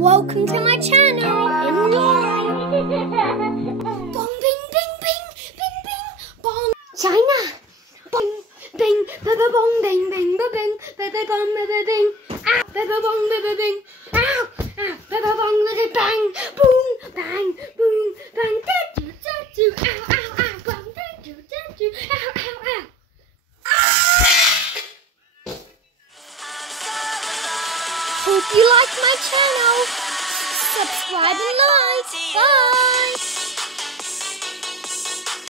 Welcome to my channel. Bong bing bing bing bing bing bong. China. Bong bing ba ba bong bing bing ba bing ba ba bong ba ba bing. Ah ba ba bong ba ba bing. Ow ah ba ba bong ba ba bang. Boom bang boom bang. Da do da do. Ow ow ow. Bong da do da do. Ow ow ow. Hope you like my channel. Subscribe and like. Bye.